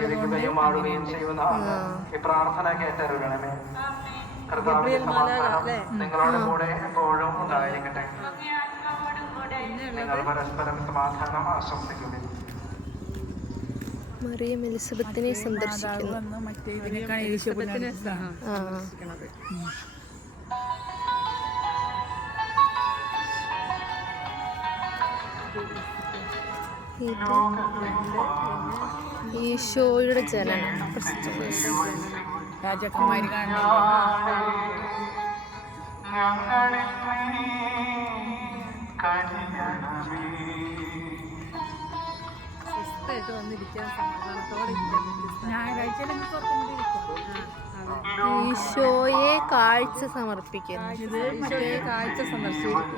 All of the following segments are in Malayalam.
ജീവിക്കുകയും ആടുകയും ചെയ്യുന്ന ഈ പ്രാർത്ഥന കേട്ടരുളണമേ. കർത്താവിന്റെ സമാധാനം നിങ്ങളോട് കൂടെ എപ്പോഴും ഉണ്ടായിരിക്കട്ടെ. നിങ്ങൾ പരസ്പരം സമാധാനം ആശംസിക്കുന്നു. മറിയം എലിസബത്തിനെ സന്ദർശിക്കുന്നു. ഈശോയുടെ ജനനം രാജകുമാരി ഈശോയെ കാഴ്ച സമർപ്പിക്കുന്നു.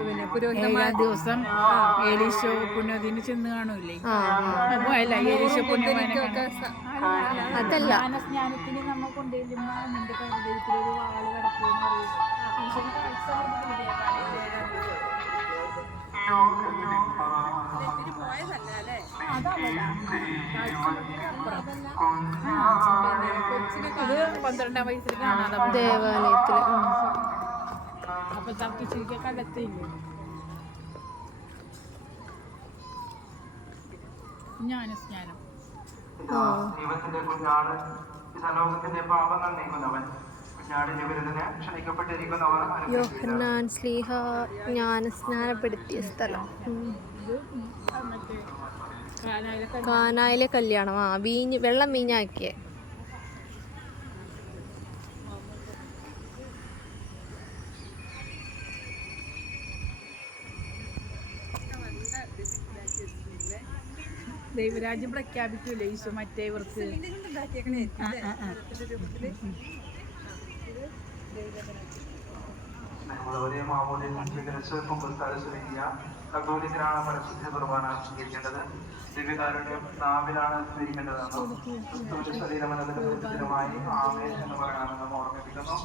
പിന്നെ പുരോഹിതന്മാർ ദിവസം ഏലീശോ പുണ്യതിന് ചെന്ന് കാണൂല്ലേ? അല്ല ഏലീശോ പുണ്യത്തിനൊക്കെ അതല്ല, ജ്ഞാനത്തിന് നമ്മ കൊണ്ടുവരുന്ന നിന്റെ കരുതലത്തിലൊരു വാള് കിടക്കുമെന്ന് അറിയില്ല. അത് 12-ാം വയസ്സിൽ കാണാതെ ദേവാലയത്തില് അപ്പൊ തർക്കിച്ചിരിക്കാൻ കണ്ടെത്തിയില്ലേ? ജ്ഞാനസ്നാനം ദൈവത്തിന്റെ കുഞ്ഞാട് ലോകത്തിന്റെ പാപങ്ങൾ നീക്കുന്നവൻ. കുഞ്ഞാടിന്റെ വിരുന്നിന് ക്ഷണിക്കപ്പെട്ടിരിക്കുന്നവർ യോഹന്നാൻ ശ്ലീഹ ജ്ഞാനസ്നാനപ്പെടുത്തിയ സ്ഥലം കാനായിലെ കല്യാണം. വീഞ്ഞ് വെള്ളം വീഞ്ഞാക്കിയ ദൈവരാജ്യം പ്രഖ്യാപിക്കൂലേ ഈശോ മറ്റേ ഇവർക്ക്? കത്തോലിക്കനാണ് പരിശുദ്ധ കുർബാന സ്വീകരിക്കേണ്ടത്. ദിവ്യകാരുണ്യം നാവിലാണ് സ്വീകരിക്കേണ്ടതെന്നും ക്രിസ്തുവിന്റെ ശരീരമെന്നതിന്റെ പ്രസിദ്ധമായി ആമേൻ എന്ന് പറയണമെന്നും ഓർമ്മിപ്പിക്കുന്നു.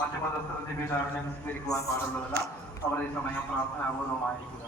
മറ്റു മതസ്ഥർ ദിവ്യകാരുണ്യം സ്വീകരിക്കുവാൻ പാടുള്ളതല്ല. അവർ ഈ സമയം പ്രാർത്ഥനാപൂർവമായിരിക്കുക.